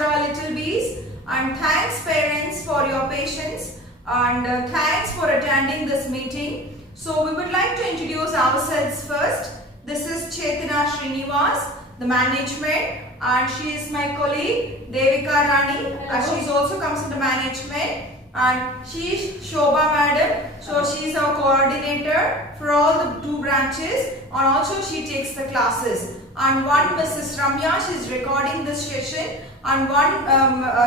Akshara Little Bees, and thanks parents for your patience, and thanks for attending this meeting. So we would like to introduce ourselves first. This is Chetina Srinivas, the management, and she is my colleague Devika Rani. She also comes into management, and she is Shobha Madam. So she is our coordinator for all the 2 branches, and also she takes the classes. And one Mrs. Ramya, she is recording this session, and one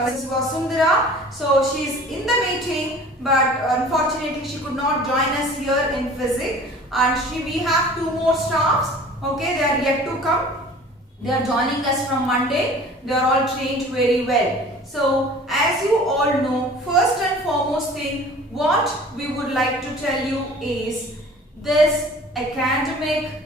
Mrs. Vasundhara. So she is in the meeting, but unfortunately she could not join us here in physics. And we have 2 more staffs. Okay, they are yet to come. They are joining us from Monday. They are all trained very well. So as you all know, first and foremost thing what we would like to tell you is this academic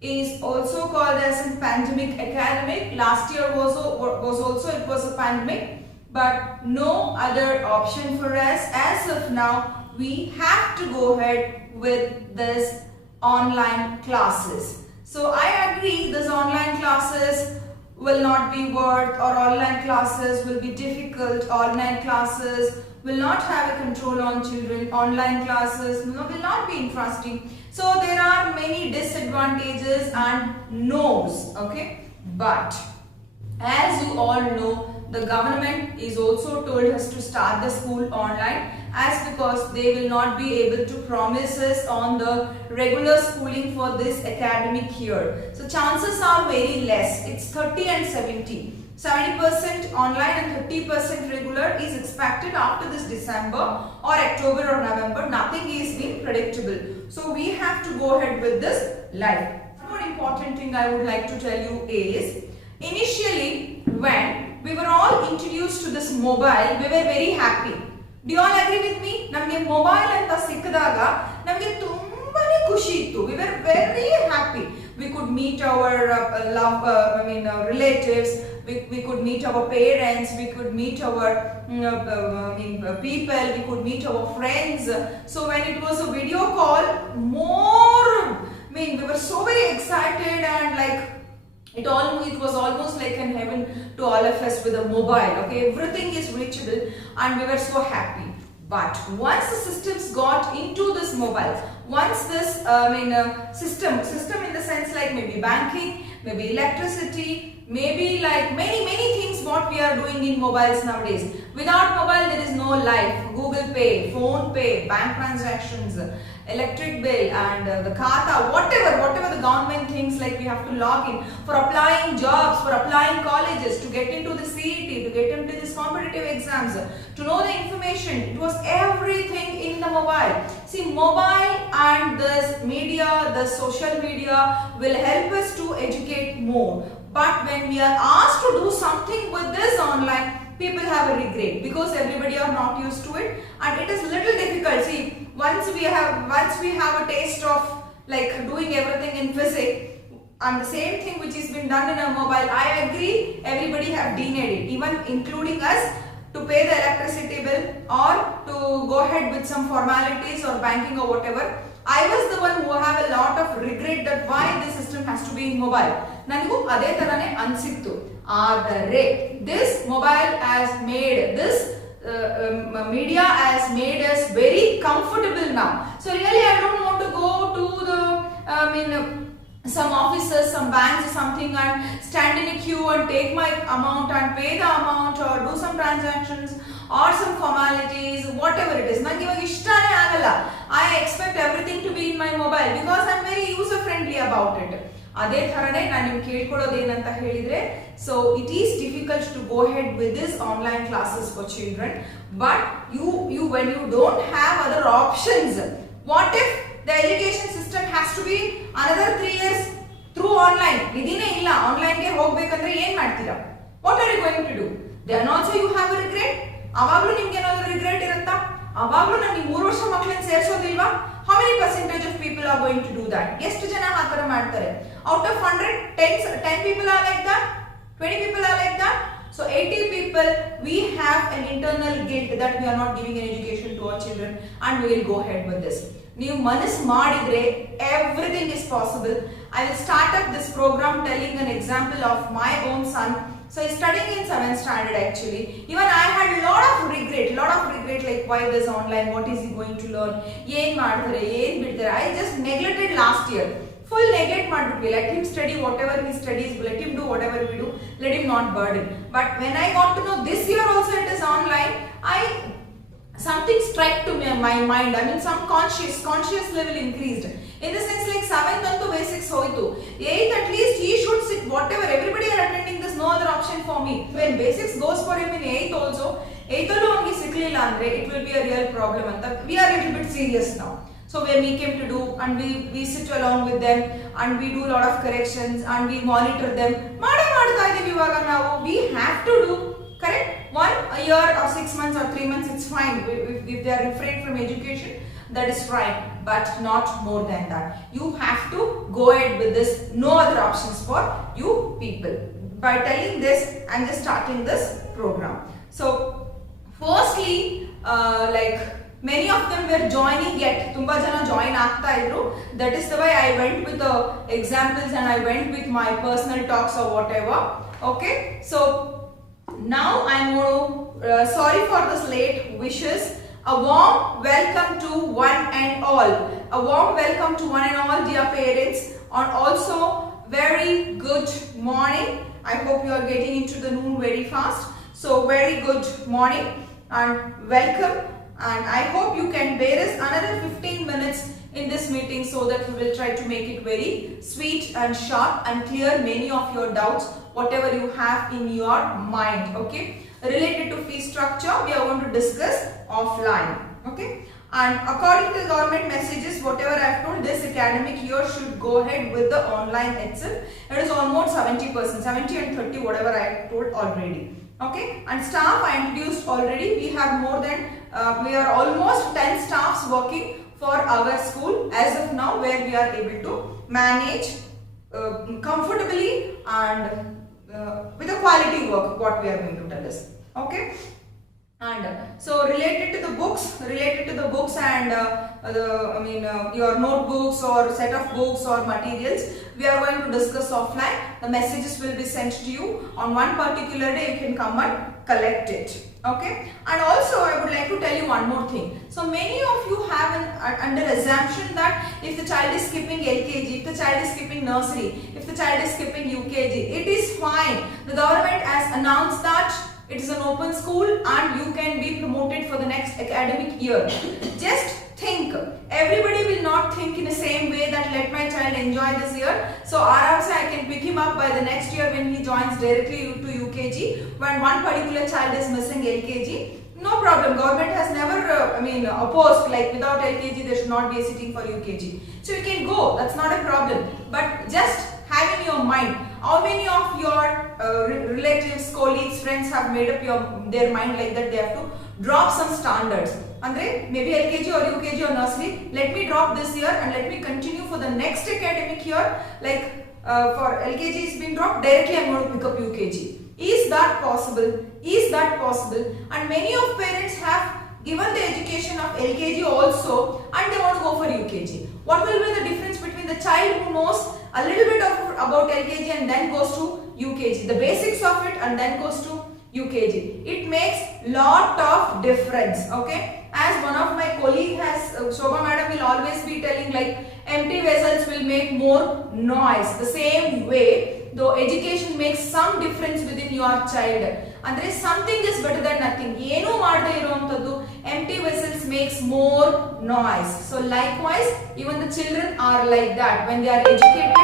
is also called as a pandemic academic. Last year was also it was a pandemic, but no other option for us as of now. We have to go ahead with this online classes. So I agree this online classes will not be worth, or online classes will be difficult, online classes will not have a control on children, online classes will not be interesting. So there are many disadvantages and no's, okay? But as you all know, the government is also told us to start the school online, as because they will not be able to promise us on the regular schooling for this academic year. So chances are very less. It's 30 and 70. 70% online and 30% regular is expected after this December or October or November. Nothing is being predictable. So we have to go ahead with this live. One more important thing I would like to tell you is, initially when we were all introduced to this mobile, we were very happy. Do you all agree with me? Namge mobile anta sikkadaga namge tumbane khushi ittu. We were very happy. We could meet our relatives. We could meet our parents. We could meet our people. We could meet our friends. So when it was a video call, we were so very excited, and it was almost like in heaven to all of us with a mobile. Okay, everything is reachable, and we were so happy. But once the systems got into this mobile, once this system in the sense like maybe banking, maybe electricity, maybe like many things what we are doing in mobiles nowadays. Without mobile there is no life. Google Pay, Phone Pay, bank transactions, electric bill, and the khata, whatever the government things, like we have to log in for applying jobs, for applying colleges, to get into the CET, to get into these competitive exams, to know the information. It was everything in the mobile. See, mobile and this media, the social media will help us to educate more. But when we are asked to do something with this online, people have a regret, because everybody are not used to it, and it is little difficult. See, once we have a taste of like doing everything in physics, and the same thing which is been done in a mobile, I agree everybody have denied it, even including us, to pay the electricity bill or to go ahead with some formalities or banking or whatever. I was the one who have a lot of regret that why this system has to be in mobile. Nanigu ade tarane ansittu. Adare this mobile has made this media has made us very comfortable now. So really I don't want to go to the some offices, some banks or something, and stand in a queue and take my amount and pay the amount, or do some transactions or some formalities, whatever it is. Nange ivaga ishtane agalla. I expect everything to be in my mobile because I am very user friendly about it. ಅದೇ ಥರನೇ ನಾನು ನಿಮ್ಗೆ ಕೇಳ್ಕೊಳ್ಳೋದು ಏನಂತ ಹೇಳಿದ್ರೆ, so it is difficult to go ahead with this online classes for children, but you when you don't have other options, what if the education system has to be another 3 years through online? ಇದೀನೇ ಇಲ್ಲ, online ಗೆ ಹೋಗಬೇಕಂದ್ರೆ ಏನು ಮಾಡ್ತೀರಾ? What are you going to do? Then also you have a regret. ಅವಾಗಲೂ ನಿಮಗೆ ಏನಾದರೂ regret ಇರುತ್ತಾ? ಅವಾಗಲೂ ನಾನು ಈ 3 ವರ್ಷ ಮಕ್ಕಳನ್ನ ಸೇರಿಸೋದಿಲ್ವಾ? How many percentage of people are going to do that? ಎಷ್ಟು ಜನ ಆ ತರ ಮಾಡ್ತಾರೆ? Out of 100, 10 people are like that, 20 people are like that. So 80 people, we have an internal guilt that we are not giving an education to our children, and we will go ahead with this. ನೀವು ಮನಸ್ಸು ಮಾಡಿದ್ರೆ everything is possible. I will start up this program telling an example of my own son. So he's studying in 7th standard actually. Even I had a lot of regret like why this online, what is he going to learn, yen madtare yen bidtare. I just neglected last year. Full neglect madbitvi. Let him study whatever he studies, let him do whatever we do, let him not burden. But when I got to know this year also it is online, something struck to my mind. I mean some conscious level increased. In the sense like 7th and basics hoitu. 8th at least he should sit whatever, everybody are attending this, no other option for me. When basics goes for him in 8th also, 8th alone he siklilla andre it will be a real problem. And we are a little bit serious now. So when we came to do, and we sit along with them and we do a lot of corrections and we monitor them. We have to do, correct? 1 year or 6 months or 3 months, it's fine. If they are refrained from education, that is fine, but not more than that. You have to go ahead with this. No other options for you people. By telling this, I'm just starting this program. So firstly, like many of them were joining yet. Tumba jana join aagta idru. That is the way I went with the examples and I went with my personal talks or whatever. Okay. So now I'm going to, sorry for this late wishes. A warm welcome to one and all. A warm welcome to one and all dear parents. And also very good morning. I hope you are getting into the noon very fast. So very good morning and welcome. And I hope you can bear us another 15 minutes in this meeting so that we will try to make it very sweet and sharp and clear many of your doubts, whatever you have in your mind. Okay. Related to fee structure, we are going to discuss offline. Okay. And according to the government messages, whatever I have told, this academic year should go ahead with the online itself. It is almost 70%, 70 and 30, whatever I have told already. Okay. And staff I introduced already. We have more than, we are almost 10 staffs working for our school as of now, where we are able to manage comfortably and with a quality work what we are going to tell us. Okay. And so related to the books and your notebooks or set of books or materials, we are going to discuss offline. The messages will be sent to you on one particular day. You can come and collect it. Okay. And also I would like to tell you one more thing. So many of you have under assumption that if the child is skipping LKG, if the child is skipping nursery, if the child is skipping UKG, it is fine. The government has announced that it is an open school and you can be promoted for the next academic year. Just think, everybody will not think in the same way that let my child enjoy this year. So RRC I can pick him up by the next year when he joins directly to UKG. When one particular child is missing LKG, no problem. Government has never opposed like without LKG there should not be a sitting for UKG. So you can go, that's not a problem. But just have in your mind, how many of your relatives, colleagues, friends have made up their mind like that they have to drop some standards. Andre, maybe LKG or UKG or nursery, let me drop this year and let me continue for the next academic year. Like for LKG is being dropped, directly I am going to pick up UKG. Is that possible? Is that possible? And many of parents have given the education of LKG also and they want to go for UKG. What will be the difference between the child who knows a little bit about LKG and then goes to UKG, the basics of it and then goes to UKG? It makes lot of difference. Okay. As one of my colleague has, Shobha madam will always be telling like empty vessels will make more noise. The same way, though education makes some difference within your child. And there is something is better than nothing. Empty vessels makes more noise. So likewise, even the children are like that. When they are educated,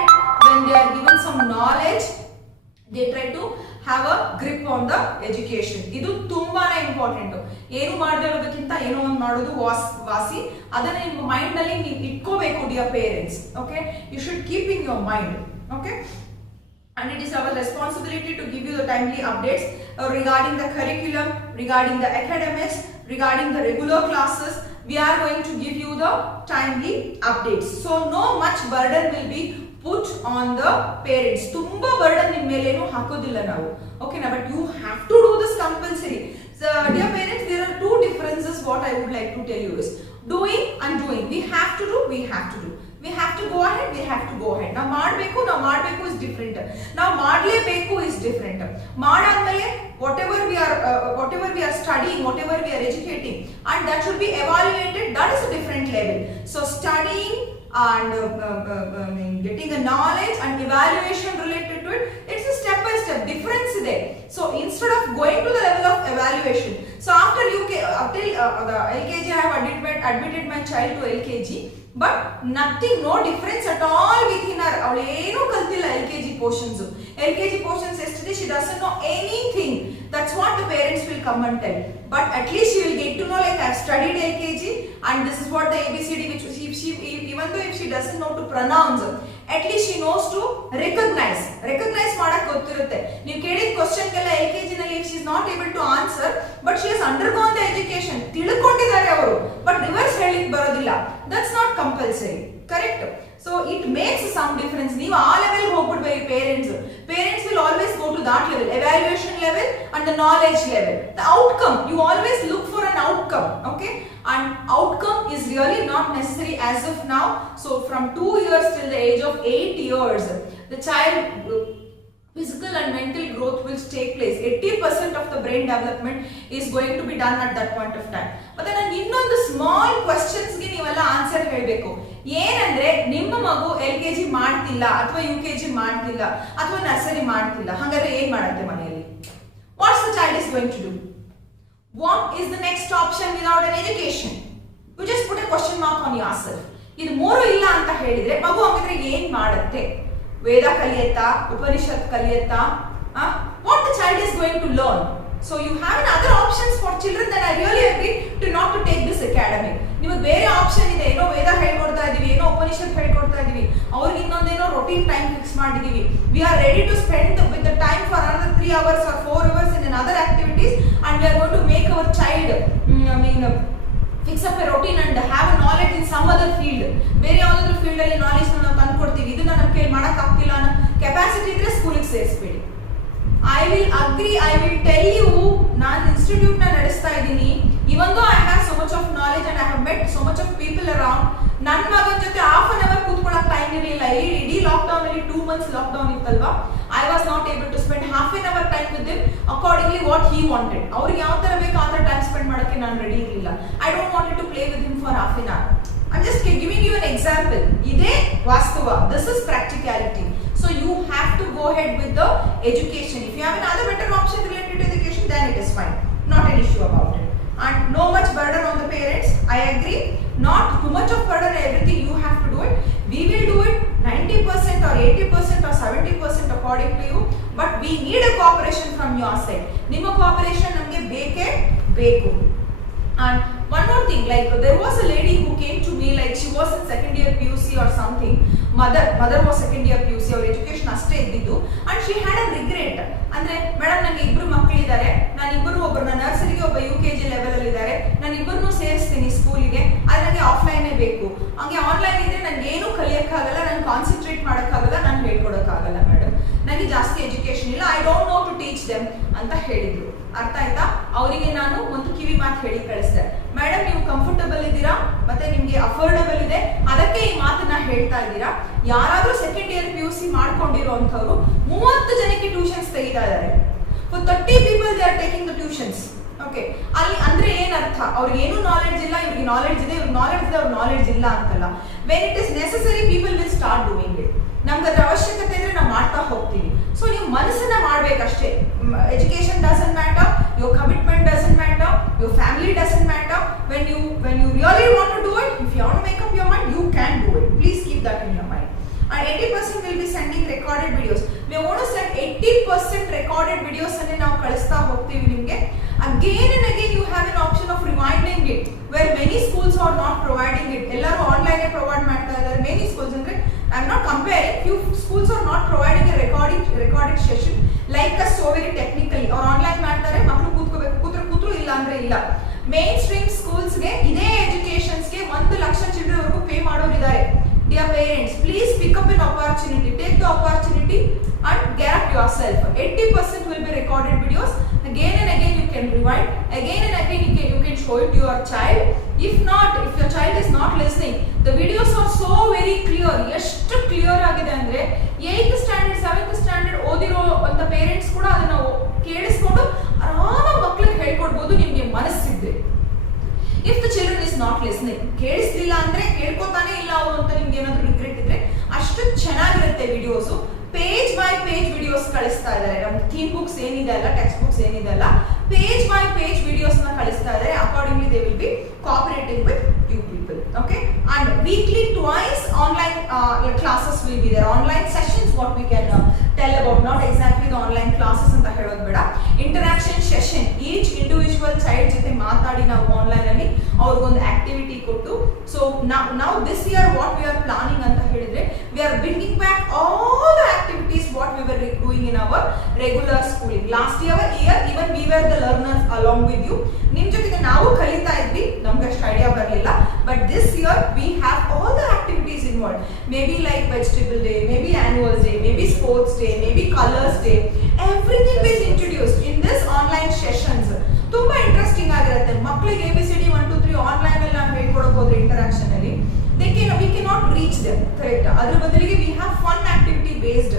when they are given some knowledge, they try to have a grip on the education. Idu tumbane important. Enu maadirodakkinta eno ond madodu vasi. Adanna ನಿಮ್ಮ mind ನಲ್ಲಿ ನೀವು ಇಟ್ಕೋಬೇಕು dear parents. Okay, you should keep in your mind. Okay. And it is our responsibility to give you the timely updates regarding the curriculum, regarding the academics, regarding the regular classes. We are going to give you the timely updates. So no much burden will be put on the parents. Tumba burden in melenu hakodilla navu. Okay, now but you have to do this compulsory. So dear parents, there are two differences what I would like to tell you is doing and doing. We have to do, we have to do. we have to go ahead, we have to go ahead. Now ಮಾಡಬೇಕು is different. Now ಮಾಡಲೇಬೇಕು is different. ಮಾಡಾದ್ಮೇಲೆ whatever we are studying, whatever we are educating, and that should be evaluated, that is a different level. So studying and getting a knowledge and evaluation related to it, it's a step by step difference there. So instead of going to the level of evaluation, so after till the LKG I have admitted my child to LKG, but nothing, no difference at all within her. ಅವಳು ಏನು ಕಲ್ತಿಲ್ಲ LKG portions ಎಷ್ಟಿದೆ, she doesn't know anything. That's what the parents will come and tell. But at least she will get to know, like, I've studied LKG and this is what the ABCD, which she even though if she doesn't know to pronounce, at least she knows to recognize ಮಾಡಕ್ಕೆ ಗೊತ್ತಿರುತ್ತೆ. ನೀವು ಕೇಳಿದ question ಗೆಲ್ಲ LKG ನಲ್ಲಿ if she is not able to answer, but she has undergone the education, ತಿಳ್ಕೊಂಡಿದ್ದಾರೆ ಅವರು, but reverse ಹೇಳಿಕ್ ಬರೋದಿಲ್ಲ. That's not compulsory, correct? So it makes some difference. ನೀವು ಆ level ಹೋಗ್ಬಿಡ್ಬೇಕು. Parents will always go to that level, evaluation level and the knowledge level. The outcome, you always look for an outcome, okay? And outcome is really not necessary as of now. So from 2 years till the age of 8 years, the child physical and mental growth will take place. 80% of the brain development is going to be done at that point of time. ಮತ್ತೆ ನಾನು ಇನ್ನೊಂದು small questions ಗೆ ನೀವೆಲ್ಲ answer ಹೇಳಬೇಕು. ಏನಂದ್ರೆ ನಿಮ್ಮ ಮಗು LKG ಮಾಡ್ತಿಲ್ಲ ಅಥವಾ UKG ಮಾಡ್ತಿಲ್ಲ ಅಥವಾ ನರ್ಸರಿ ಮಾಡ್ತಿಲ್ಲ, ಹಾಗಾದ್ರೆ ಏನ್ ಮಾಡುತ್ತೆ ಮನೆಯಲ್ಲಿ? What's the child is going to do? What is the next option without an education? You just put a question mark on yourself. ಇದು ಮೂರು ಇಲ್ಲ ಅಂತ ಹೇಳಿದ್ರೆ ಮಗು ಹಾಗಿದ್ರೆ ಏನ್ ಮಾಡುತ್ತೆ? ವೇದ ಕಲಿಯತ್ತಾ, Upanishad ಕಲಿಯತ್ತಾ? What the child is going to learn? So you have other options for children, that I really agree to not to take this academic. ನಿಮಗೆ ಬೇರೆ ಆಪ್ಷನ್ ಇದೆ, ಏನೋ ವೇದ ಹೇಳ್ಕೊಡ್ತಾ ಇದೀವಿ, ಏನೋ ಉಪನಿಷತ್ ಹೇಳ್ಕೊಡ್ತಾ ಇದೀವಿ, ಅವ್ರಿಗೆ ಇನ್ನೊಂದೇನೋ ರೊಟೀನ್ ಟೈಮ್ ಫಿಕ್ಸ್ ಮಾಡಿದೀವಿ. We are ready to spend with the time for another 3 hours or 4 hours in another activities, and we are going to make our child fix up a routine and have a knowledge in some other field. ಬೇರೆ ಯಾವುದಾದ್ರೂ field ಅಲ್ಲಿ knowledge ನಾವು ತಂದ್ಕೊಡ್ತೀವಿ, ಇದನ್ನ ನಮ್ಮ ಕೈಲಿ ಮಾಡಕ್ ಆಗ್ತಿಲ್ಲ ಅನ್ನೋ ಕೆಪಾಸಿಟಿ ಇದ್ರೆ ಸ್ಕೂಲಿಗೆ ಸೇರಿಸ್ಬೇಡಿ. I will agree, I will tell you, ನಾನು ಇನ್ಸ್ಟಿಟ್ಯೂಟ್ ನ ನಡೆಸ್ತಾ ಇದ್ದೀನಿ. Even though I have so much of knowledge and I have met so much of people around, ನನ್ನ ಮಗನ ಜೊತೆ half an hour ಕೂತ್ಕೊಳ್ಳೋಕೆ ಟೈಮ್ ಇರಲಿಲ್ಲ. ಇಡೀ ಲಾಕ್ಡೌನ್ ಅಲ್ಲಿ 2 months ಲಾಕ್ಡೌನ್ ಇತ್ತಲ್ವಾ, I was not able to spend half an hour time with him accordingly what he wanted. ಅವ್ರಿಗೆ ಯಾವ ತರ ಬೇಕು ಆ ತರ ಟೈಮ್ ಸ್ಪೆಂಡ್ ಮಾಡಕ್ಕೆ ನಾನು ರೆಡಿ ಇರಲಿಲ್ಲ. I don't wanted to play with him for half an hour. I'm just giving you an example. ಇದೇ ವಾಸ್ತವ. This is practicality. So you have to go ahead with the education. If you have another better option related to education, then it is fine. Not an issue about it. And no much burden on the parents. I agree. Not too much of burden. Everything you have to do it. We will do it 90% or 80% or 70% according to you. But we need a cooperation from your side. Nimma cooperation namge beke beku. And one more thing, like there was a lady who came to me, like she was in second year PUC or something. Mother was second year PUC, our education ಅಷ್ಟೇ ಇದ್ದಿದ್ದು, and she had a regret. ಅಂದ್ರೆ madam ನನಗೆ ಇಬ್ರು ಮಕ್ಕಳಿದ್ದಾರೆ, ನಾನು ಇಬ್ಬರು ಒಬ್ಬರನ್ನ ನರ್ಸರಿಗೆ ಒಬ್ಬ UKG ಲೆವೆಲ್ ಅಲ್ಲಿ ಇದ್ದಾರೆ, ನಾನು ಇಬ್ಬರನ್ನು ಸೇರಿಸ್ತೀನಿ ಸ್ಕೂಲಿಗೆ, ಆದ್ರೆ ನನಗೆ ಆಫ್ಲೈನೇ ಬೇಕು. ಹಂಗೆ ಆನ್ಲೈನ್ ಇದ್ರೆ ನನಗೆ ಏನು ಕಲಿಯಕ್ಕಾಗಲ್ಲ, ನಾನು ಕಾನ್ಸಂಟ್ರೇಟ್ ಮಾಡೋಕ್ಕಾಗಲ್ಲ, ನಾನು ಹೇಳ್ಕೊಡಕ್ಕಾಗಲ್ಲ ಮೇಡಮ್, ನನಗೆ ಜಾಸ್ತಿ ಎಜುಕೇಶನ್ ಇಲ್ಲ, I don't know to teach them ಅಂತ ಹೇಳಿದ್ರು. ಅರ್ಥ ಆಯ್ತಾ? ಅವರಿಗೆ ನಾನು ಒಂದು ಕಿವಿ ಮಾತು ಹೇಳಿ ಕಳಿಸಿದೆ, ಮೇಡಮ್ ನೀವು ಕಂಫರ್ಟಬಲ್ ಇದ್ದೀರಾ ಮತ್ತೆ ನಿಮ್ಗೆ ಅಫೋರ್ಡಬಲ್ ಇದೆ, ಅದಕ್ಕೆ ಈ ಮಾತನ್ನ ಹೇಳ್ತಾ ಇದ್ದೀರಾ. ಯಾರಾದ್ರೂ ಸೆಕೆಂಡ್ ಇಯರ್ PUC ಮಾಡ್ಕೊಂಡಿರೋಂಥವ್ರು 30 ಜನಕ್ಕೆ ಟ್ಯೂಷನ್ಸ್ ತೆಗಿತಾ ಇದ್ದಾರೆ. For 30 people they are taking the tuitions. Okay, ಅಲ್ಲಿ ಅಂದ್ರೆ ಏನರ್ಥ? ಅವ್ರಿಗೆ ಏನು ನಾಲೆಡ್ಜ್ ಇಲ್ಲ, ಇವ್ರಿಗೆ ನಾಲೆಡ್ಜ್ ಇದೆ, ಇವ್ರಿಗೆ ನಾಲೆಡ್ಜ್ ಇದೆ, ಅವ್ರಿಗೆ ನಾಲೆಡ್ಜ್ ಇಲ್ಲ ಅಂತಲ್ಲ. When it is necessary people will start doing it. ನಮ್ಗೆ ಅದ್ರ ಅವಶ್ಯಕತೆ ಇದ್ರೆ ನಾವು ಮಾಡ್ತಾ ಹೋಗ್ತೀವಿ. ಸೊ ನೀವು ಮನಸ್ಸನ್ನ ಮಾಡ್ಬೇಕಷ್ಟೇ. Education doesn't matter, your commitment doesn't matter, your family doesn't matter. When you really want to do it, if you want to make up your mind, you can do it. Please keep that in your mind. And 80% will be sending recorded videos. We want to send 80% recorded videos and now ಕಳಿಸ್ತಾ ಹೋಗ್ತೀವಿ ನಿಮಗೆ. Again and again you have an option of rewinding it, where many schools are not providing it. ಎಲ್ಲರೂ online provide ಮಾಡ್ತಾ ಇದ್ದಾರೆ. Many schools, ಅಂದ್ರೆ I am not comparing, few schools are not providing a recorded session like us so very technically. or online ಮಾಡ್ತಾರೆ, ಮಕ್ಕಳು ಕೂತ್ರು ಇಲ್ಲ ಅಂದ್ರೆ ಇಲ್ಲ. Main stream schools ಗೆ ಇದೇ ಎಜುಕೇಶನ್ಸ್ ಗೆ 1 ಲಕ್ಷ ಚಿಲ್ಡ್ರನ್ ವರೆಗೂ pay ಮಾಡೋರಿದ್ದಾರೆ. Dear parents, please pick up an opportunity, take the opportunity and get up yourself. 80% will be recorded videos. again and again you can rewind, again and again you can show it to your child. If not, if your child is not listening, the videos are so very clear. ಎಷ್ಟು clear ಆಗಿದೆ ಅಂದ್ರೆ 8th standard 7th standard ಓದಿರೋ ಅಂತ parents ಕೂಡ ಅದನ್ನ ಕೇಳಿಸ್ಕೊಂಡು ಆರಾಮಾಗಿ ಮಕ್ಕಳಿಗೆ ಹೇಳ್ಕೊಡ್ಬೋದು ನಿಮ್ಗೆ ಮನಸ್ಸಿದ್ರೆ. If the children is not listening, ಕೇಳಿಸ್ಲಿಲ್ಲ ಅಂದ್ರೆ ಕೇಳ್ಕೊತಾನೆ ಇಲ್ಲ ಅವರು ಅಂತ ನಿಮ್ಗೆ ಏನಾದ್ರು ರಿಗ್ರೆಟ್ ಇದ್ರೆ ಅಷ್ಟು ಚೆನ್ನಾಗಿರುತ್ತೆ videos. Page by page videos ಕಳಿಸ್ತಾ ಇದ್ದಾರೆ. ನಮ್ಮ ಥೀಮ್ ಬುಕ್ಸ್ ಏನಿದೆ ಅಲ್ಲ, ಟೆಕ್ಸ್ಟ್ ಬುಕ್ಸ್ ಏನಿದೆ ಅಲ್ಲ, ಪೇಜ್ ಬೈ ಪೇಜ್ ವಿಡಿಯೋಸ್ ನ ಕಳಿಸ್ತಾ ಇದ್ದಾರೆ. Accordingly they will be cooperating with you people. Okay, and weekly twice online classes will be there. Online sessions, what we can tell about, not exactly the online classes anta ಹೇಳೋದು ಬೇಡ. interaction session, each individual child ಜೊತೆ ಮಾತಾಡಿ ನಾವು online ಅಲ್ಲಿ ಅವ್ರಿಗೊಂದು activity ಕೊಟ್ಟು. so now this year what we are planning ಅಂತ ಹೇಳಿದ್ರೆ, we are bringing back all the activities what we were doing in our regular schooling. last year even we were the learners along with you. ನಿಮ್ ಜೊತೆಗೆ ನಾವು ಕಲಿತಾ ಇದ್ವಿ, ನಮ್ಗೆ ಅಷ್ಟು idea ಬರಲಿಲ್ಲ. but this year we have all the activities involved, maybe like vegetable day, maybe annual day, maybe sports day, maybe colors day. everything is introduced in this online sessions. ತುಂಬಾ interesting ಆಗಿರುತ್ತೆ. ಮಕ್ಕಳಿಗೆ ABCD 1 2 3 online ಅಲ್ಲಿ ನಾವು ಹೇಳ್ಕೊಡಕ್ ಹೋದ್ರೆ interaction ಅಲ್ಲಿ we cannot reach them, correct? ಅದರ ಬದಲಿಗೆ we have fun activity based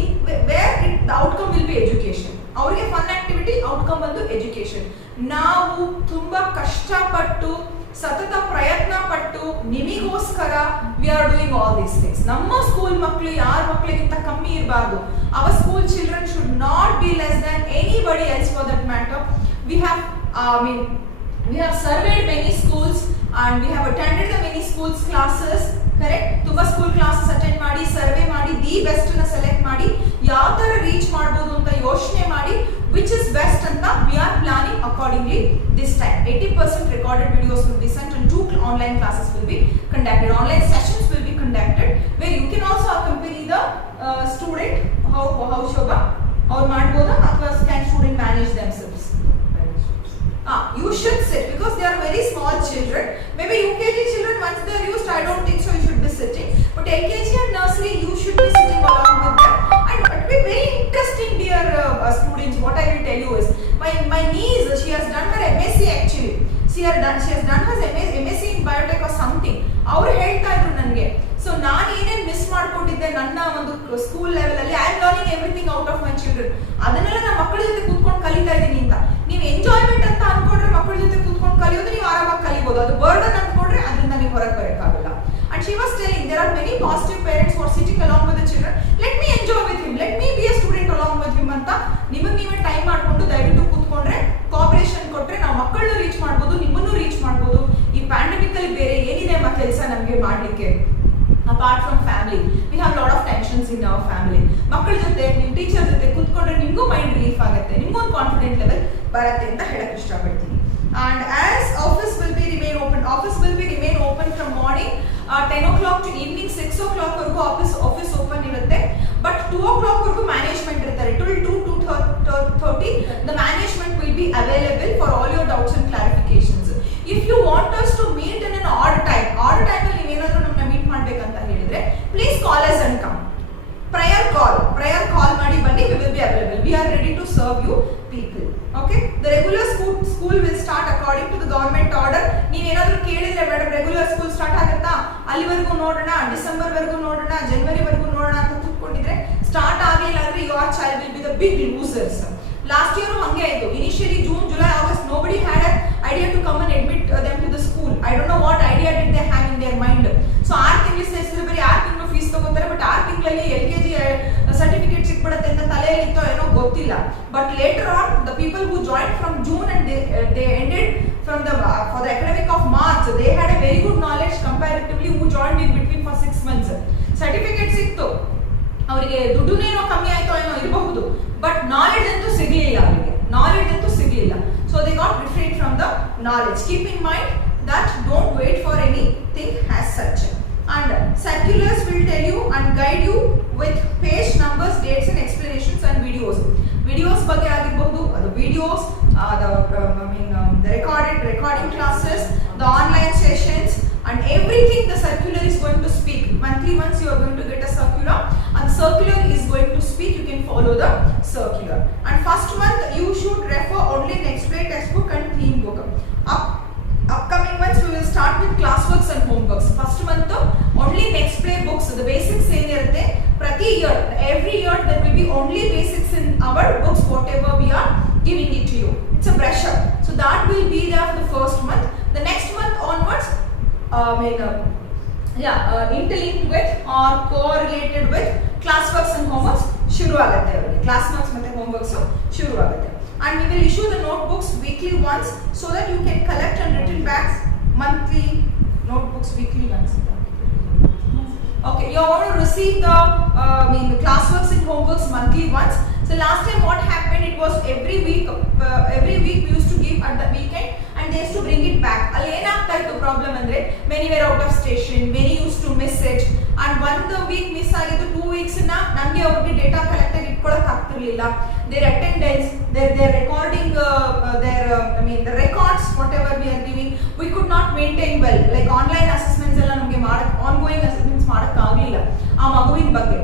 in where the outcome will be education. ಅವರಿಗೆ ಫನ್ ಆಕ್ಟಿವಿಟಿ, ಔಟ್ಕಮ್ ಬಂದು ಎಜುಕೇಶನ್. ನಾವು ತುಂಬಾ ಕಷ್ಟಪಟ್ಟು ಸತತ ಪ್ರಯತ್ನ ಪಟ್ಟು ನಿಮಗೋಸ್ಕರ we are doing all these things. ನಮ್ಮ ಸ್ಕೂಲ್ ಮಕ್ಕಳು ಯಾರ ಮಕ್ಕಳಿಗಿಂತ ಕಮ್ಮಿ ಇರಬಾರ್ದು. Our school children should not be less than anybody else for that matter. we have surveyed many schools and we have attended the many schools classes, correct? ತುಂಬಾ school classes attend ಮಾಡಿ, survey ಮಾಡಿ, the best ನ select ಮಾಡಿ, ಯಾವ ತರ reach ಮಾಡಬಹುದು ಅಂತ ಯೋಚನೆ ಮಾಡಿ which is best ಅಂತ we are planning accordingly this time. 80% recorded videos will be sent and 2 online classes will be conducted. Online sessions will be conducted where you can also accompany the student. how Shobha ಅವ್ರು ಮಾಡಬಹುದಾ ಅಥವಾ can student manage themselves? You should sit because they are very small children. Maybe UKG children, once they are used, I don't think so you should be sitting. But LKG and nursery, you should be sitting along with them. And it will be very interesting, dear students. What I will tell you is, my niece, she has done her MSc actually. She has done her MSc in biotech or something. ಅವರು ಹೇಳ್ತಾ ಇದ್ರು ನನಗೆ. So ನಾನು ಏನೇನು miss ಮಾಡ್ಕೊಂಡಿದ್ದೆ ನನ್ನ ಒಂದು school level ಅಲ್ಲಿ, I am learning everything out of my children. ಅದನ್ನೆಲ್ಲ ನಮ್ಮ ಮಕ್ಕಳ ಜೊತೆ ಕೂತ್ಕೊಂಡು ಕಲಿತಾ ಇದ್ದೀನಿ ಅಂತ. ನೀವು ಎಂಜಾಯ್ಮೆಂಟ್ ಅಂತ ಅನ್ಕೊಂಡ್ರೆ ಮಕ್ಕಳ ಜೊತೆ ಕೂತ್ಕೊಂಡು ಕಲಿಯೋದು ನೀವು ಆರಾಮಾಗಿ ಕಲಿಬಹುದು. ಅದು ಬರ್ಡನ್ ಅನ್ಕೊಂಡ್ರೆ ಅದರಿಂದ ನೀವು ಹೊರಗೆ ಬರೋಕ್ಕಾಗಲ್ಲ. And she was telling there are many positive parents who are sitting along with the children. Let me enjoy with him, let me be a student along with him ಅಂತ ನಿಮಗೆ ನೀವೇ ಟೈಮ್ ಮಾಡ್ಕೊಂಡು ದಯವಿಟ್ಟು ಕೂತ್ಕೊಂಡ್ರೆ, ಕೋಆಪರೇಷನ್ ಕೊಟ್ರೆ ನಾವು ಮಕ್ಕಳನ್ನು reach ಮಾಡ್ಬೋದು, ನಿಮ್ಮನ್ನು ರೀಚ್ ಮಾಡ್ಬೋದು. ಈ ಪ್ಯಾಂಡಮಿಕ್ ಅಲ್ಲಿ ಬೇರೆ ಏನಿದೆ ನಮ್ಮ ಕೆಲಸ ನಮಗೆ ಮಾಡ್ಲಿಕ್ಕೆ? apart from family we have lot of tensions in our family. ಮಕ್ಕಳ ಜೊತೆ ನಿಮ್ಮ ಟೀಚರ್ ಜೊತೆ ಕೂತ್ಕೊಂಡ್ರೆ ನಿಮಗೂ ಮೈಂಡ್ ರಿಲೀಫ್ ಆಗುತ್ತೆ, ನಿಮಗೂ ಒಂದು ಕಾನ್ಫಿಡೆಂಟ್ ಲೆವೆಲ್ ಬರುತ್ತೆ ಅಂತ ಹೇಳಕ್ ಇಷ್ಟಪಡ್ತೀನಿ. and as office will be remain open from morning 10 o'clock to evening 6 o'clock ವರೆಗೂ ಆಫೀಸ್ ಓಪನ್ ಇರುತ್ತೆ. ಬಟ್ 2 o'clock ವರೆಗೂ ಮ್ಯಾನೇಜ್ಮೆಂಟ್ ಇರ್ತಾರೆ. till 2:30 the management will be available for all your doubts and clarifications. if you want us to meet in an odd time ಅಲ್ಲಿ ನೀವೇನಾದ್ರೂ ನಮ್ಮನ್ನ meet ಮಾಡ್ಬೇಕಂತ ಹೇಳಿದ್ರೆ please call us and come. prayer call ಮಾಡಿ ಬನ್ನಿ, we will be available. we are ready to serve you people. okay, the regular school will start according to the government order. ನೀವೇನಾದ್ರೂ ಕೇಳಿದ್ರೆ madam regular school start ಆಗುತ್ತಾ, ಅಲ್ಲಿವರೆಗೂ ನೋಡೋಣ, December ವರೆಗೂ ನೋಡೋಣ, ಜನವರಿ ವರೆಗೂ ನೋಡೋಣ ಅಂತ ಕೂತ್ಕೊಂಡಿದ್ರೆ ಸ್ಟಾರ್ಟ್ ಆಗಿಲ್ಲ ಅಂದ್ರೆ your child will be the big losers. Last year ಹಂಗೆ ಆಯ್ತು. Initially June July August nobody had an idea to come and admit them to the school. I don't know what idea did they have in their mind. so 6 ತಿಂಗಳು ಸೇರಿಸಿದ್ರೆ ಬರೀ 6 ತಿಂಗಳು fees ತಗೋತಾರೆ. But 6 ತಿಂಗಳಲ್ಲಿ LKG certificate ಸಿಕ್ಬಿಡುತ್ತೆ ಅಂತ ತಲೆಯಲ್ಲಿ ಇತ್ತೋ ಏನೋ ಗೊತ್ತಿಲ್ಲ. But later on the people who joined from June and they ended from the for the academic of March, they had a very good knowledge comparatively who joined in between for 6 months. Certificate ಸಿಕ್ತು, ಅವರಿಗೆ ದುಡ್ಡುನೇನೋ ಕಮ್ಮಿ ಆಯ್ತೋ ಏನೋ ಇರಬಹುದು, but knowledge ಅಂತೂ ಸಿಗಲಿಲ್ಲ ಅವರಿಗೆ. So they got refrained from the knowledge. Keep in mind that don't wait for anything as such. And circulars will tell you and guide you with page numbers, dates and explanations and videos ಬಗ್ಗೆ ಆಗಿರಬಹುದು, ಅದು videos, the recording classes, the online sessions and everything. The circular is going to speak. Monthly once you are going to get a circular and circular is going to speak. You can follow the circular. And first month you should refer only next play textbook and theme book. Upcoming months we will start with classworks and homeworks. First month only next play books, the basics ಏನಿರುತ್ತೆ ಪ್ರತಿ year, every year there will be only basics in our books whatever we are giving it to you. It's a brush up. So that will be there for the first month. The next month onwards interlinked with or correlated with classworks and homeworks ಶುರು ಆಗುತ್ತೆ ಅವರಿಗೆ. classworks ಮತ್ತೆ homeworks ಶುರು ಆಗುತ್ತೆ. And we will issue the notebooks weekly once so that you can collect and return back monthly notebooks weekly once. Okay, you are going to receive the classworks and homeworks monthly once. So last time what happened, it was every week we used to give at the weekend and they used to bring it back. Alli enagta ittu problem andre many were out of station, many used to miss it, and one the week miss agiddu 2 weeks na namge avರಿಗೆ data collect agi itkolak ಆಗ್ತಿರಲಿಲ್ಲ. Their attendance, their recording, the records whatever we are giving, we could not maintain well. Like online assessments ಎಲ್ಲ ನಮಗೆ ongoing assessments ಮಾಡಕ ಆಗಲಿಲ್ಲ ಆ ಮಗುವಿನ ಬಗ್ಗೆ.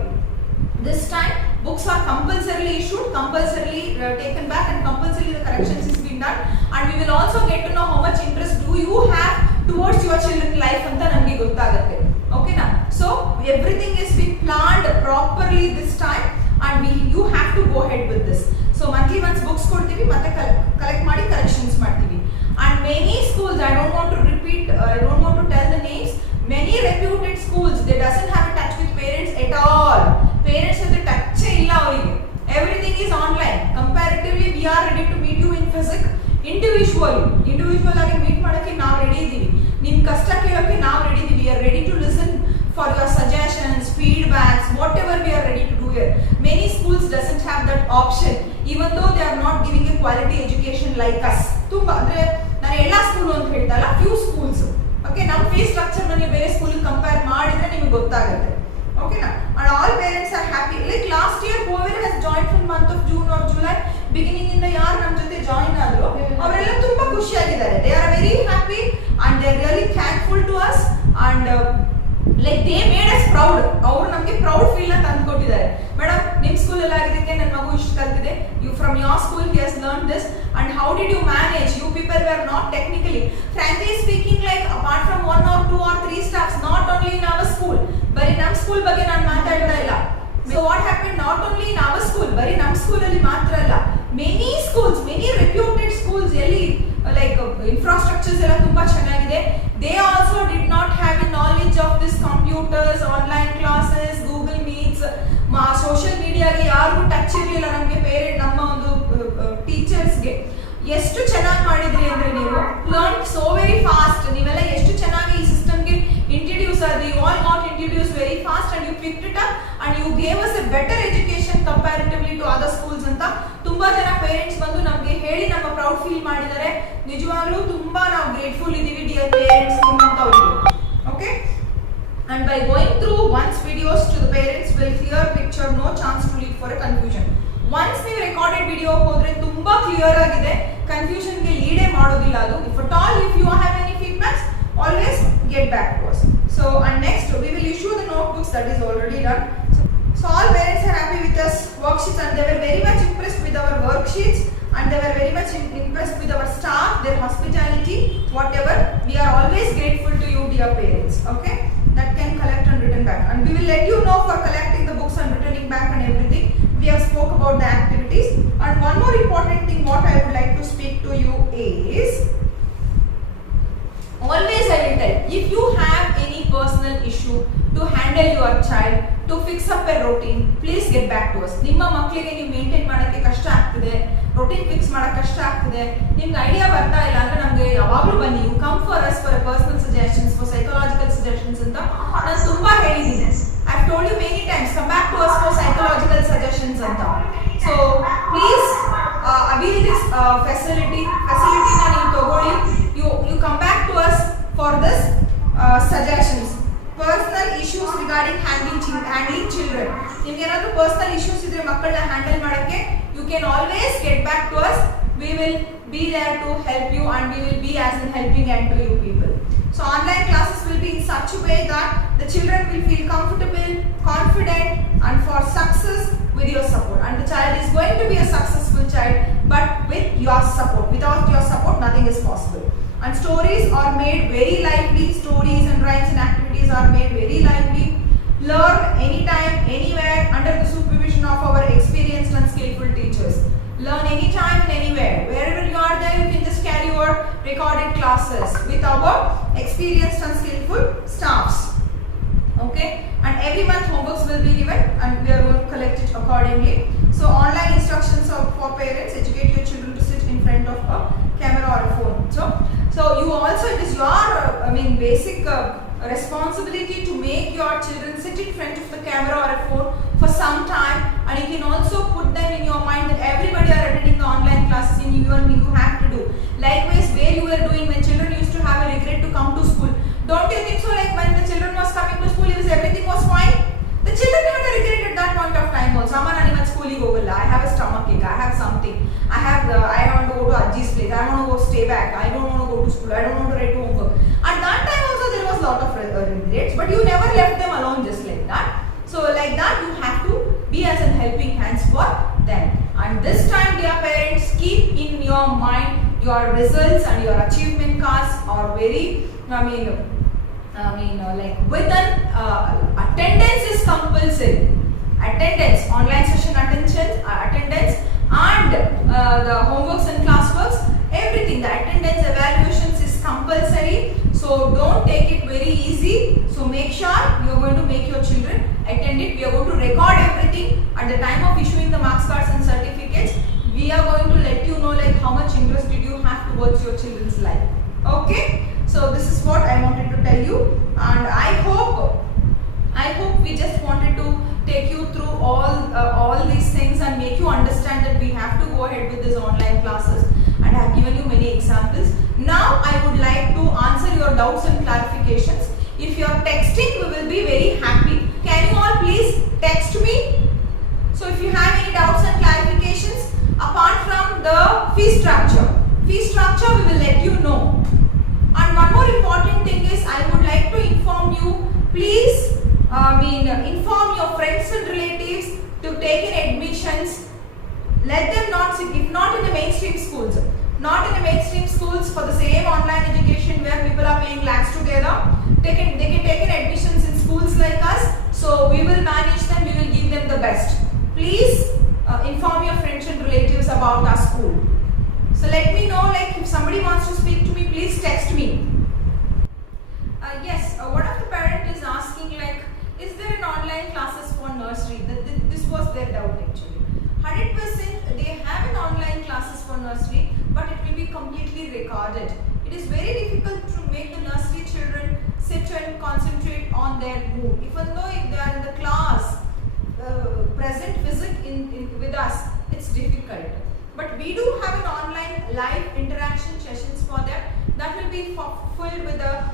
This time books are compulsorily issued, compulsorily taken back, and compulsorily the corrections is being done, and we will also get to know how much interest do you have towards your children's life anta namge gottagutte. Okay na? So everything is being planned properly this time, and you have to go ahead with this. So monthly once books ಕೊಡ್ತೀವಿ ಮತ್ತೆ collect ಮಾಡಿ corrections ಮಾಡ್ತೀವಿ. And many schools, I don't want to repeat, I don't want to tell the names, many reputed schools, they doesn't have a touch with parents at all. Parents with a touch illa avರಿಗೆ. Everything is online. Comparatively we are ready to meet you in physics individual ಆಗಿ meet ಮಾಡಕ್ಕೆ ನಾವು ready ಇದೀವಿ. ನಿಮ್ಮ ಕಷ್ಟ ಕೇಳೋಕೆ ನಾವು ready ಇದೀವಿ. We are ready to listen for your suggestions, feedbacks, whatever we are ready to do here. Many schools doesn't have that option, even though they are not giving a quality education like us. ತುಂಬಾ ಅಂದ್ರೆ ನಾನು ಎಲ್ಲಾ school ಅಂತ ಹೇಳ್ತಲ್ಲ, few schools. Okay, ನಮ್ಮ fees structure ನ ನೀವು ಬೇರೆ school compare ಮಾಡಿದ್ರೆ ನಿಮಗೆ ಗೊತ್ತಾಗುತ್ತೆ. Okay na? And all parents are happy. Like last year whoever has joined from month of June or July beginning ಇಂದ ಯಾರು ನಮ್ಮ ಜೊತೆ ಜಾಯಿನ್ ಆದ್ರು ಅವರೆಲ್ಲ ತುಂಬಾ ಖುಷಿಯಾಗಿದ್ದಾರೆ. They are very happy and they are really thankful to us, and like they made us proud. ಅವರು ನಮಗೆ proud feel ಅಂತ ಅಂದ್ಕೊಟ್ಟಿದ್ದಾರೆ. ಮೇಡಮ್ ನಿಮ್ಮ ಸ್ಕೂಲ್ ಅಲ್ಲಿ ಆಗಿದ್ದಕ್ಕೆ ನನ್ನ ಮಗು ಇಷ್ಟು ಕಲ್ತಿದೆ, you from your school he has learned this, and how did you manage? You people were not technically, frankly speaking, like apart from 1 or 2 or 3 staffs, not only in our school, ಬರೀ ನಮ್ಮ school ಬಗ್ಗೆ ನಾನು ಮಾತಾಡ್ತಾ ಇಲ್ಲ. So what happened, not only in our school, ಬರೀ ನಮ್ಮ school ಅಲ್ಲಿ ಮಾತ್ರ ಅಲ್ಲ, many schools, many reputed schools ಎಲ್ಲಿ like infrastructures ಎಲ್ಲ ತುಂಬಾ ಚೆನ್ನಾಗಿದೆ. They also did not have a knowledge of this computers, online classes, Google Meets, social media ಗೆ ಯಾರಿಗೂ ಟಚ್ ಇರಲಿಲ್ಲ. ನಮಗೆ ಪೇರೆಂಟ್ ನಮ್ಮ ಒಂದು ಟೀಚರ್ಸ್ಗೆ ಎಷ್ಟು ಚೆನ್ನಾಗಿ ಮಾಡಿದ್ರಿ ಅಂದ್ರೆ ನೀವು ಲರ್ನ್ ಸೋ ವೆರಿ ಫಾಸ್ಟ್. ನೀವೆಲ್ಲ ಎಷ್ಟು ಚೆನ್ನಾಗಿ ಈ ಸಿಸ್ಟಮ್ಗೆ ಇಂಟ್ರೊಡ್ಯೂಸ್ ಆದ್ರಿ. You all got introduce very fast and you picked it up and you gave us a better education comparatively to other schools ಅಂತ ತುಂಬಾ ಜನ ಪೇರೆಂಟ್ಸ್ ಬಂದು ನಮಗೆ ಹೇಳಿ ನಮ್ಮ ಪ್ರೌಡ್ ಫೀಲ್ ಮಾಡಿದ್ದಾರೆ. ನಿಜವಾಗ್ಲೂ ತುಂಬಾ ನಾವು ಗ್ರೇಟ್ಫುಲ್ ಇದೀವಿ ಡಿಯರ್ ಪೇರೆಂಟ್ಸ್ ನಿಮ್ಮಂತವರಿಗೆ. Okay, and by going through once videos to the parents will clear picture, no chance to lead for a confusion. Once ನೀವು ರೆಕಾರ್ಡೆಡ್ ವಿಡಿಯೋ ಹೋದ್ರೆ ತುಂಬಾ ಕ್ಲಿಯರ್ ಆಗಿದೆ, ಕನ್ಫ್ಯೂಷನ್ ಗೆ ಲೀಡೇ ಮಾಡೋದಿಲ್ಲ ಅದು. If at all if you have any feedbacks, always get back to us. So and next we will issue the notebooks, that is already done. So all parents are happy with us worksheets and they were very much impressed with our worksheets, and they were very much impressed with our staff, their hospitality, whatever. We are always grateful to you dear parents. Okay, that can collect and return back, and we will let you know for collecting the books and returning back and everything. We have spoke about the activities, and one more important thing what I would like to speak to you is, always I will tell, if you have any personal issue to handle your child, to fix up a routine, please get back to us. ನಿಮ್ಮ ಮಕ್ಕಳಿಗೆ ನೀವು maintain ಮಾಡೋಕ್ಕೆ ಕಷ್ಟ ಆಗ್ತಿದೆ, routine fix ಮಾಡೋಕ್ಕೆ ಕಷ್ಟ ಆಗ್ತಿದೆ, ನಿಮ್ಗೆ ಐಡಿಯಾ ಬರ್ತಾ ಇಲ್ಲ ಅಂದ್ರೆ ನಮಗೆ ಯಾವಾಗಲೂ ಬನ್ನಿ. You come for us for personal suggestions, for psychological suggestions ಅಂತ ನಾನು ತುಂಬಾ ಹೇಳಿದ್ದೀನಿ. I have told you many times, come back to us for psychological suggestions ಅಂತ. So please avail this facility na ನೀವು ತಗೊಳ್ಳಿ. You come back to us for this suggestions. Personal issues regarding handling children. ನಿಮಗೆ ಏನಾದರೂ personal issues ಇದ್ರೆ ಮಕ್ಕಳನ್ನ handle ಮಾಡೋಕ್ಕೆ, you can always get back to us. We will be there to help you, and we will be as in helping hand to you people. So online classes will be in such a way that the children will feel comfortable, confident, and for success with your support. And the child is going to be a successful child, but with your support. Without your support, nothing is possible. And stories are made very lively. Stories and rhymes and activities are made very lively. Learn anytime, anywhere, under the supervision of our experienced and skillful teachers. Learn anytime and anywhere. Wherever you are there, you can just carry your recorded classes with our experienced and skillful staffs. Okay? And every month homeworks will be given and we are going to collect it accordingly. So online instructions are for parents. Educate your children to sit in front of a camera or a phone. So you also, it is your basic responsibility to make your children sit in front of the camera or a phone for some time, and you can also put them in your mind that everybody are attending the online classes in you and you have to do. Likewise, where you were doing when children used to have a regret to come to school. Don't you think so? Like when the children was coming to school, everything was fine. The children had a regret at that point of time also. I have a stomach ache, I have something, I want to go to Ajji's place, I want to go stay back, I don't want to go to school, I don't want to write homework. At that time also there was lot of regrets, but you never left them alone just like that. So like that you have to be as in helping hands for them. And this time, dear parents, keep in your mind your results and your achievement cards are very, with an attendance is compulsory. Attendance, online session attendance and the homeworks and classworks, everything, the attendance evaluations is compulsory. So don't take it very easy. So make sure you are going to make your children attend it. We are going to record everything at the time of issuing the marks cards and certificates. We are going to let you know like how much interest did you have towards your children's life. Okay. So this is what I wanted to tell you, and I hope we just wanted to take you through all these things and make you understand that we have to go ahead with these online classes, and I have given you many examples. Now I would like to answer your doubts and clarifications. If you are texting, we will be very happy. Can you all please text me? So if you have any doubts and clarifications apart from the fee structure we will let you know. And one more important thing is I would like to inform you, please inform your friends and relatives to take in admissions. Let them not sit, if not in the mainstream schools, for the same online education where people are paying lakhs together, they can take in admissions in schools like us. So we will manage them, we will give them the best. Please inform your friends and relatives about our school. So let me know, like if somebody wants to speak to me, please text me. Yes, one of the parent is asking like, is there an online classes for nursery? This was their doubt actually. 100% they have an online classes for nursery, but it will be completely recorded. It is very difficult to make the nursery children sit and concentrate on their mood. Even though if they are in the class, present visit with us, it's difficult. But we do have an online live interaction sessions for them that will be filled with the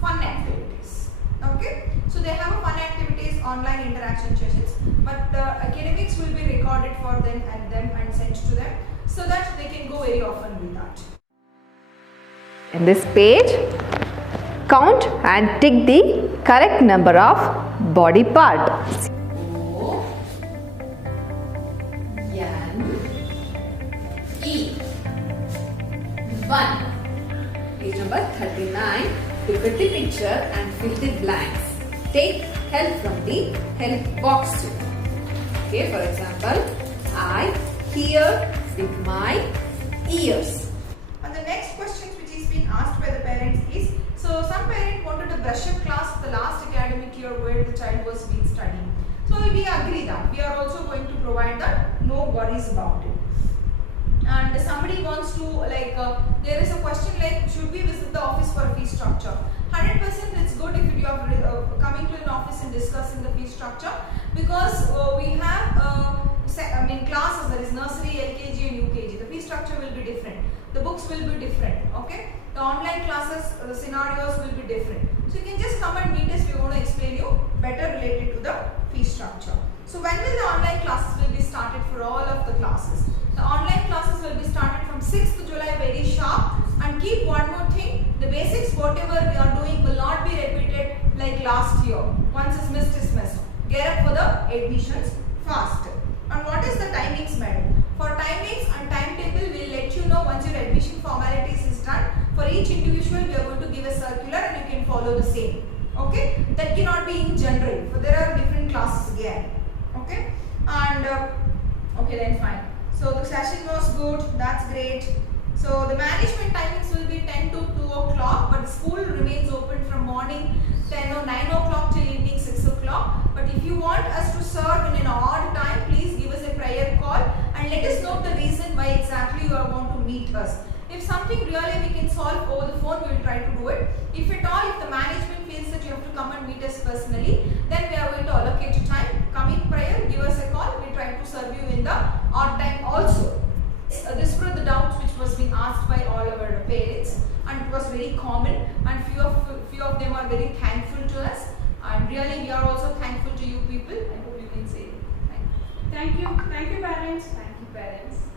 fun activities. Okay, so they have a fun activities online interaction sessions, but the academics will be recorded for them and sent to them so that they can go very often with that. In this page, count and tick the correct number of body part. O N E 1. Page number 39. Look at the picture and fill the blanks. Take help from the help box too. Okay, for example, I hear with my ears. And the next question which is being asked by the parents is, so some parent wanted a brush-up class the last academic year where the child was being studying. So we agree that we are also going to provide that, no worries about it. And somebody wants to there is a question like, should we visit the office for a fee structure? 100% it's good if you are coming to an office and discussing the fee structure, because we have classes, there is nursery, LKG and UKG. The fee structure will be different. The books will be different. Okay, the online classes, the scenarios will be different. So you can just come and meet us. We are going to explain you better related to the fee structure. So when will the online classes will be started for all of the classes? The online classes will be started from 6th July And keep one more thing, the basics whatever we are doing will not be repeated like last year. Once is missed. Get up for the admissions fast. And what is the timings, madam? For timings and timetable, we will let you know once your admission formalities is done. For each individual, we are going to give a circular and you can follow the same. Okay? That cannot be in general. For there are different classes again. Okay? And okay, then fine. So the session was good. That's great. So the management timings will be 10 to 2 o'clock, but the school remains open from morning 10 or 9 o'clock till evening 6 o'clock. But if you want us to serve in an odd time, please give us a prior call and let us know the reason why exactly you are going to meet us. If something really we can solve over the phone, we will try to do it. If at all, if the management feels that you have to come and meet us personally, then we are going to allocate you time. Coming prior, give us a call. We try to serve you in the odd time also. These were the doubts which was being asked by all our parents, and it was very common, and few of them are very thankful to us, and really we are also thankful to you people. I hope you can say thank you. Thank you parents. Thank you parents.